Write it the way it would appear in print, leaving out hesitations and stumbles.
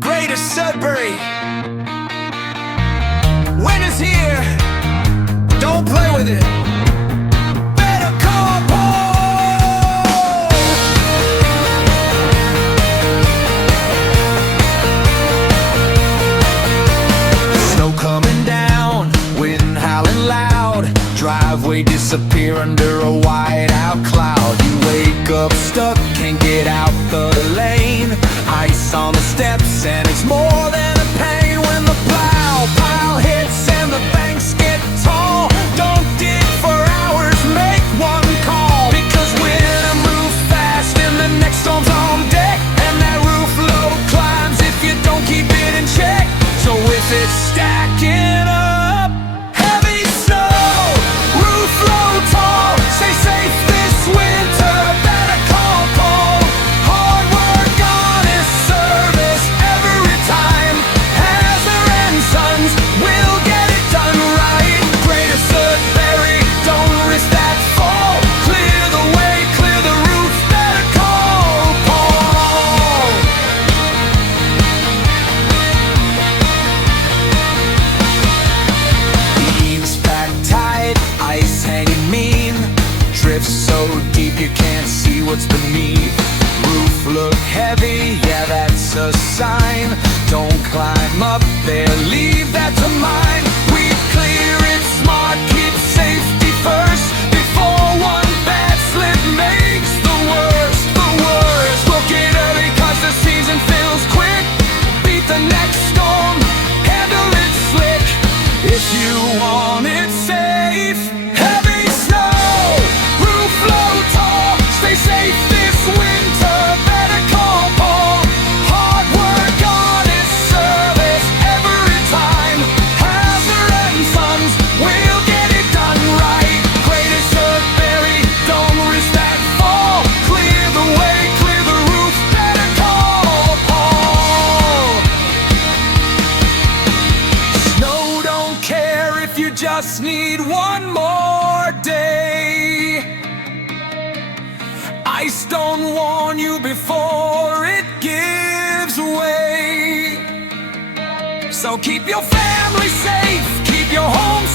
Greater Sudbury, winter's here, don't play with it. Better call Paul. Snow coming down, wind howling loud, driveway disappear under a white-out cloud. You wake up stuck, can't get out the lane, ice on the steps, and it's more than a pain when the pile hits and the banks get tall. Don't dig for hours, make one call, because winter moves fast and the next storm's on deck, and that roof load climbs if you don't keep it in check. So if it's stacking up heavy snow, roof load tall, stay safe this winter, better call Paul. Hard work on his service every time. Hasner and Sons will get it done right. Greater Sudbury, don't risk that fall. Clear the way, clear the roof, better call Paul. Beams packed tight, ice hanging mean, drifts so deep you can't see what's beneath. Roof look heavy, yeah, that's a sign. Don't climb up there, leave that to mine. We clear it smart, keep safety first, before one bad slip makes the worst. Looking early cause the season feels quick, beat the next storm, handle it slick. If you want it safe, heavy snow, roof low tall, stay safe this winter, better call Paul. Hard work on his service every time. Hasner and Sons will get it done right. Greater Sudbury, don't risk that fall. Clear the way, clear the roof, better call Paul. Snow don't care if you just need one more day. Ice don't warn you before it gives way. So keep your family safe, keep your home